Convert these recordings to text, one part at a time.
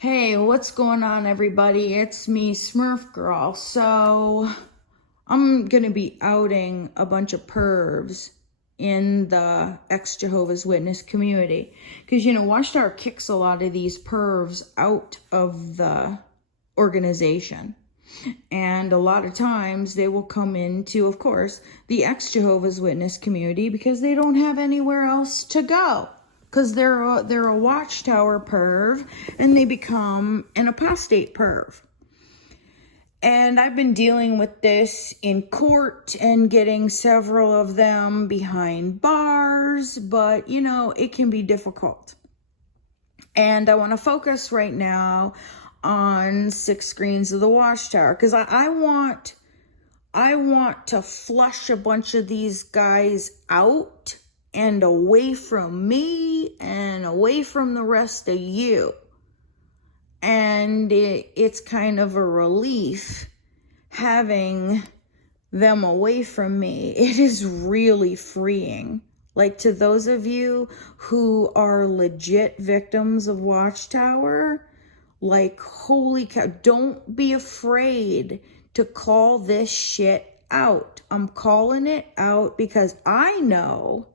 Hey, what's going on, everybody? It's me, Smurf Girl. So, I'm gonna be outing a bunch of pervs in the ex-Jehovah's Witness community. Because, Watchtower kicks a lot of these pervs out of the organization. And a lot of times they will come into, of course, the ex-Jehovah's Witness community because they don't have anywhere else to go. Because they're a Watchtower perv and they become an apostate perv. And I've been dealing with this in court and getting several of them behind bars, but it can be difficult. And I want to focus right now on 6 Screens of the Watchtower because I want to flush a bunch of these guys out and away from me and away from the rest of you. And it's kind of a relief having them away from me. It is really freeing. Like, to those of you who are legit victims of Watchtower, like, holy cow, don't be afraid to call this shit out. I'm calling it out because I know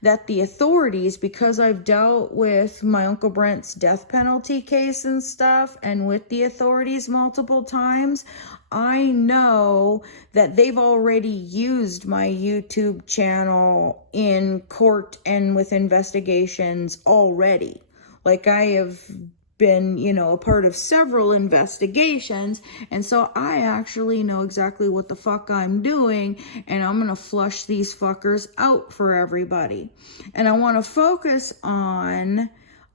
that the authorities, because I've dealt with my Uncle Brent's death penalty case and stuff, and with the authorities multiple times, I know that they've already used my YouTube channel in court and with investigations already. Like, I have been, a part of several investigations, and so I actually know exactly what the fuck I'm doing, and I'm gonna flush these fuckers out for everybody. And I want to focus on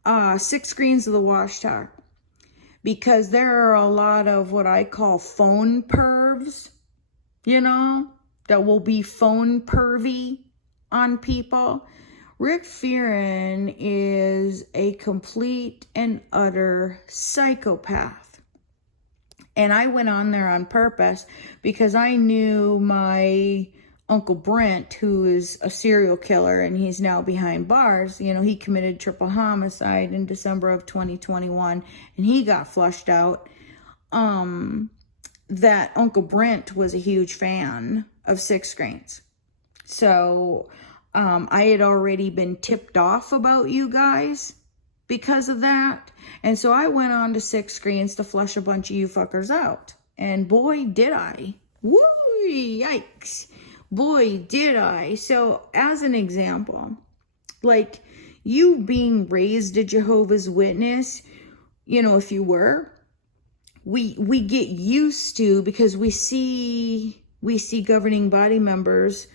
6 Screens of the Watchtower because there are a lot of what I call phone pervs, that will be phone pervy on people. Rick Fearon is a complete and utter psychopath. And I went on there on purpose because I knew my Uncle Brent, who is a serial killer and he's now behind bars. He committed triple homicide in December of 2021 and he got flushed out. That Uncle Brent was a huge fan of 6 Screens. So I had already been tipped off about you guys because of that. And so I went on to 6 Screens to flush a bunch of you fuckers out. And boy, did I. Woo, yikes. Boy, did I. So as an example, like, you being raised a Jehovah's Witness, if you were, we get used to, because we see governing body members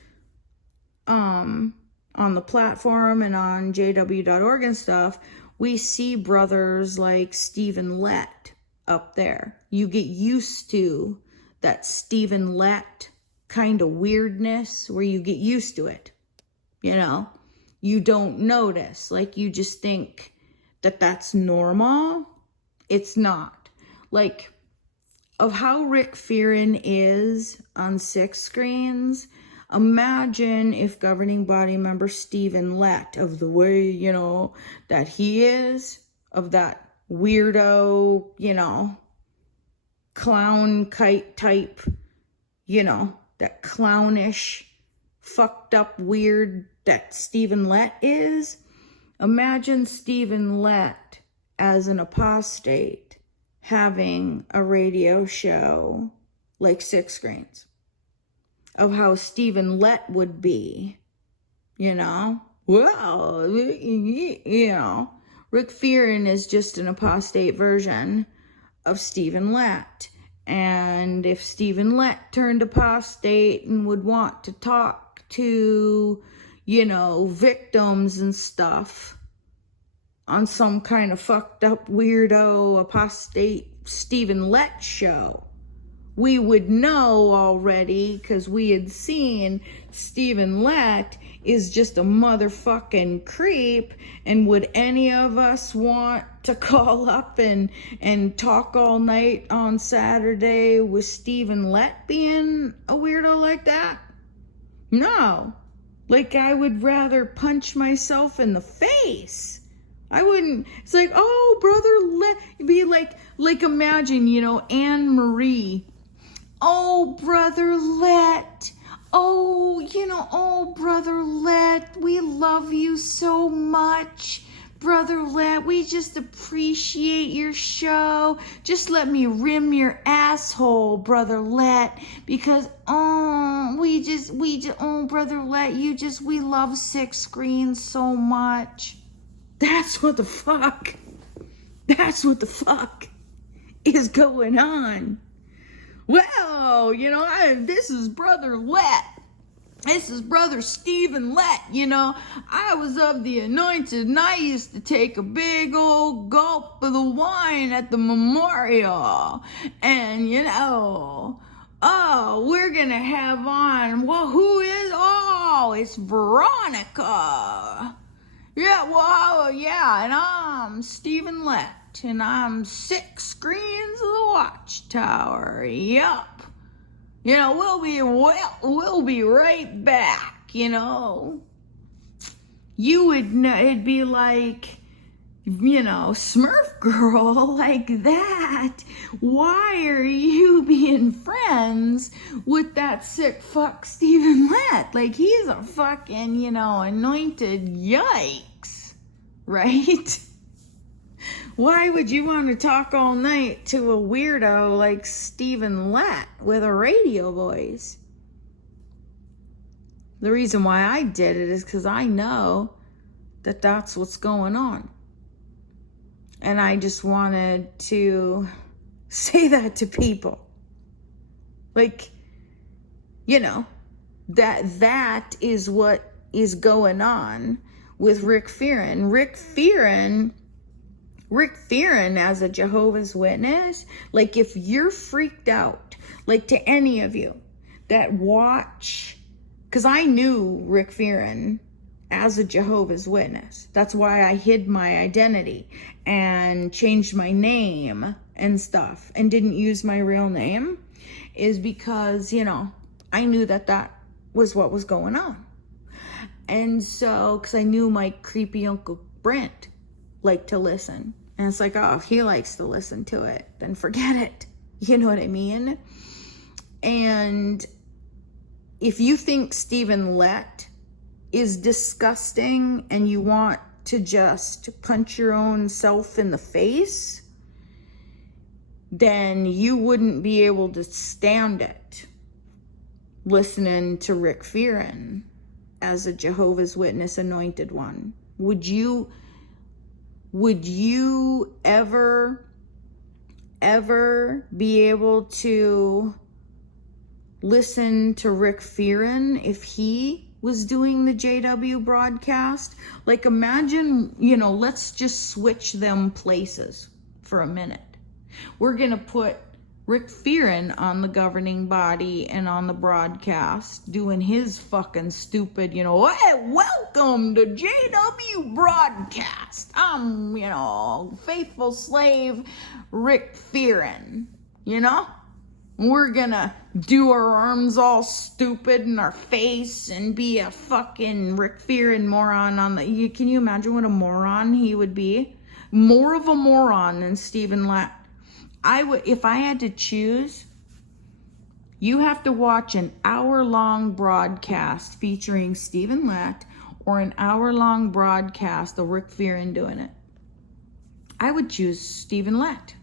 on the platform and on JW.org and stuff, we see brothers like Stephen Lett up there. You get used to that Stephen Lett kind of weirdness where you get used to it. You don't notice. Like, you just think that that's normal. It's not. Like, of how Rick Fearon is on 6 Screens, imagine if governing body member Stephen Lett, of the way, that he is, of that weirdo, clown kite type, that clownish, fucked up weird that Stephen Lett is. Imagine Stephen Lett as an apostate having a radio show like 6 Screens. Of how Stephen Lett would be, Well, Rick Fearon is just an apostate version of Stephen Lett. And if Stephen Lett turned apostate and would want to talk to, victims and stuff on some kind of fucked up weirdo apostate Stephen Lett show, we would know already, because we had seen Stephen Lett is just a motherfucking creep. And would any of us want to call up and talk all night on Saturday with Stephen Lett being a weirdo like that? No. Like, I would rather punch myself in the face. I wouldn't. It's like, oh, Brother Lett. Be like imagine, Anne Marie. Oh, Brother Lett. Oh, oh, Brother Lett. We love you so much. Brother Lett, we just appreciate your show. Just let me rim your asshole, Brother Lett, because Brother Lett, we love Six Screens so much. That's what the fuck is going on. Well, this is Brother Lett. This is Brother Stephen Lett, I was of the anointed and I used to take a big old gulp of the wine at the memorial. And, we're going to have on, well, who is, it's Veronica. And I'm Stephen Lett and I'm 6 Screens of the Watchtower. Yup. We'll be right back, You would know, it'd be like, Smurf girl, like that. Why are you being friends with that sick fuck Stephen Lett? Like, he's a fucking, anointed yikes, right? Why would you want to talk all night to a weirdo like Stephen Lett with a radio voice? The reason why I did it is because I know that that's what's going on. And I just wanted to say that to people. Like, that is what is going on with Rick Fearon. Rick Fearon as a Jehovah's Witness, like if you're freaked out, like to any of you that watch, because I knew Rick Fearon as a Jehovah's Witness. That's why I hid my identity and changed my name and stuff and didn't use my real name, is because, I knew that was what was going on. And so, because I knew my creepy Uncle Brent liked to listen. And it's like, oh, if he likes to listen to it, then forget it. You know what I mean? And if you think Stephen Lett is disgusting and you want to just punch your own self in the face, then you wouldn't be able to stand it listening to Rick Fearon as a Jehovah's Witness anointed one. Would you ever be able to listen to Rick Fearon if he was doing the JW broadcast? Like, imagine, let's just switch them places for a minute. We're going to put Rick Fearon on the governing body and on the broadcast doing his fucking stupid, hey, welcome to JW broadcast. I'm, faithful slave Rick Fearon, We're gonna do our arms all stupid in our face and be a fucking Rick Fearon moron can you imagine what a moron he would be? More of a moron than Stephen Lett. If I had to choose, you have to watch an hour-long broadcast featuring Stephen Lett or an hour-long broadcast of Rick Fearon doing it. I would choose Stephen Lett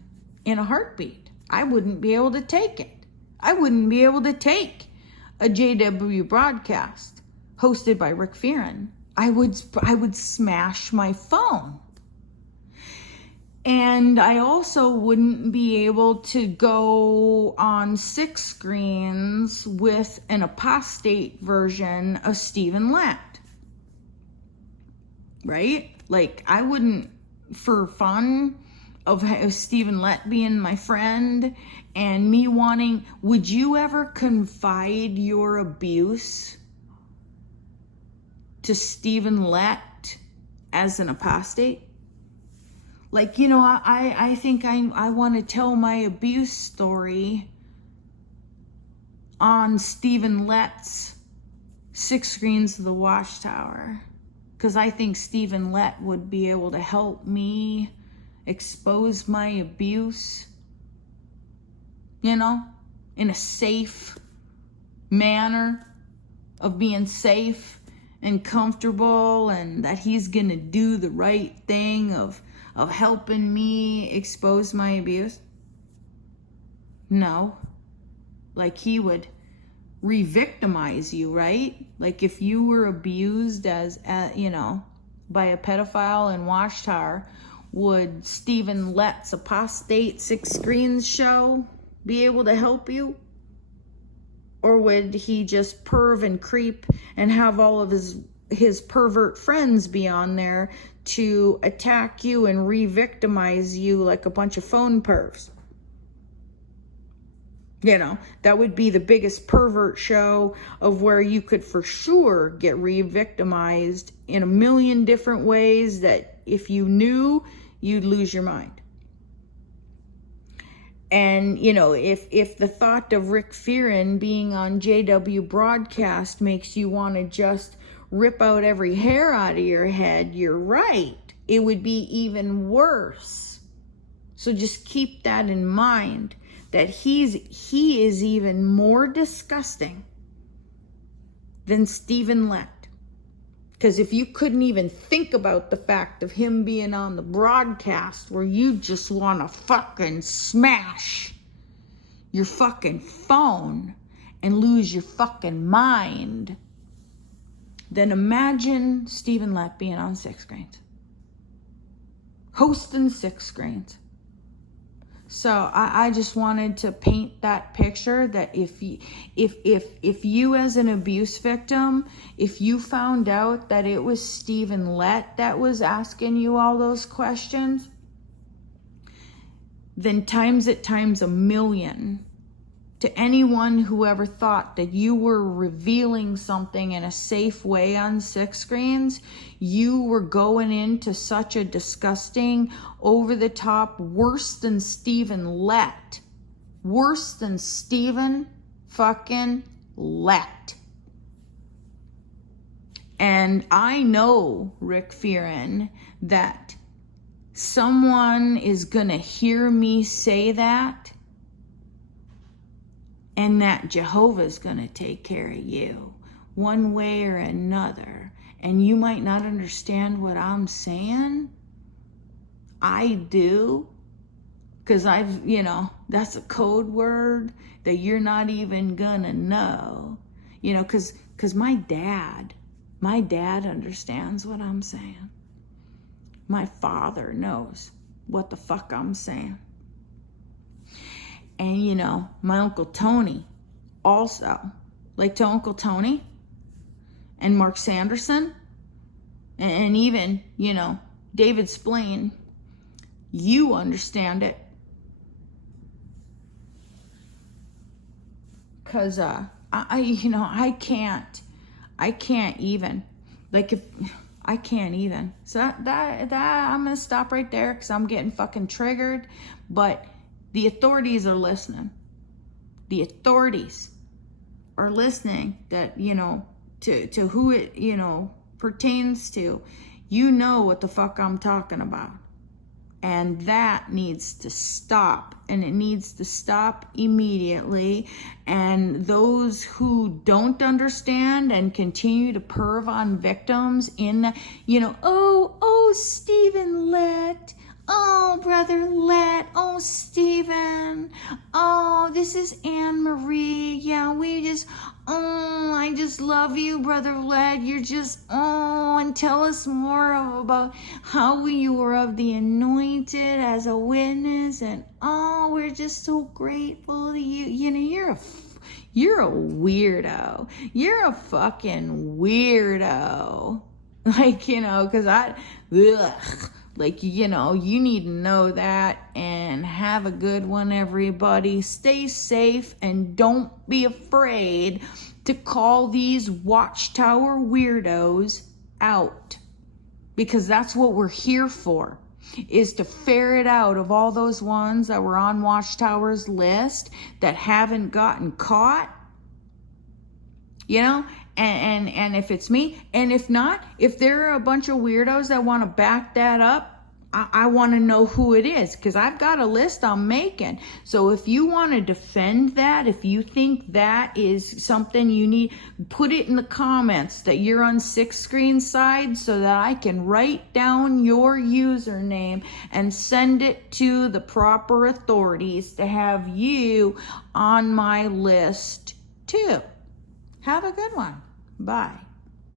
in a heartbeat. I wouldn't be able to take it. I wouldn't be able to take a JW broadcast hosted by Rick Fearon. I would smash my phone. And I also wouldn't be able to go on 6 Screens with an Apostate version of Stephen Lett. Right? Like, I wouldn't, for fun of Stephen Lett being my friend and me wanting, would you ever confide your abuse to Stephen Lett as an apostate? Like, I think I want to tell my abuse story on Stephen Lett's 6 Screens of the Watchtower. because I think Stephen Lett would be able to help me expose my abuse, you know, in a safe manner of being safe and comfortable, and that he's gonna do the right thing of helping me expose my abuse. No, like he would re-victimize you, right? Like if you were abused as you know, by a pedophile in Watchtower, would Stephen Lett's Apostate 6 Screens show be able to help you? Or would he just perv and creep and have all of his pervert friends be on there to attack you and re-victimize you like a bunch of phone pervs? You know, that would be the biggest pervert show of where you could for sure get re-victimized in a million different ways that if you knew, you'd lose your mind. And, you know, if the thought of Rick Fearon being on JW broadcast makes you want to just rip out every hair out of your head, you're right. It would be even worse. So just keep that in mind, that he is even more disgusting than Stephen Lett. Because if you couldn't even think about the fact of him being on the broadcast where you just want to fucking smash your fucking phone and lose your fucking mind, then imagine Stephen Lett being on 6 Screens. Hosting 6 Screens. So I just wanted to paint that picture that if you as an abuse victim, if you found out that it was Stephen Lett that was asking you all those questions, then times it times a million to anyone who ever thought that you were revealing something in a safe way on 6 Screens, you were going into such a disgusting, over-the-top, worse than Stephen Lett. Worse than Stephen fucking Lett. And I know, Rick Fearon, that someone is gonna hear me say that, and that Jehovah's gonna take care of you one way or another. And you might not understand what I'm saying. I do. Because you know, that's a code word that you're not even gonna know. You know, because my dad understands what I'm saying. My father knows what the fuck I'm saying. And, you know, my Uncle Tony also, like to Uncle Tony and Mark Sanderson and even, you know, David Splain, you understand it. Because I can't even. Like if I can't even. So that I'm going to stop right there because I'm getting fucking triggered. But the authorities are listening. The authorities are listening that, you know, to who it, you know, pertains to. You know what the fuck I'm talking about. And that needs to stop. And it needs to stop immediately. And those who don't understand and continue to perv on victims in, you know, oh, Stephen Lett. Oh, Brother Lett. Oh, Stephen. Oh, this is Anne Marie. Yeah, I just love you, Brother Lett. You're just, and tell us more about how you were of the anointed as a witness. And, we're just so grateful to you. You know, you're a weirdo. You're a fucking weirdo. Like, you know, because like, you know, you need to know that. And have a good one, everybody. Stay safe and don't be afraid to call these Watchtower weirdos out. Because that's what we're here for, is to ferret out of all those ones that were on Watchtower's list that haven't gotten caught. you know, and if it's me, and if not, if there are a bunch of weirdos that want to back that up, I want to know who it is, because I've got a list I'm making. So if you want to defend that, if you think that is something you need, put it in the comments that you're on Six Screen side, so that I can write down your username and send it to the proper authorities to have you on my list too. Have a good one. Bye.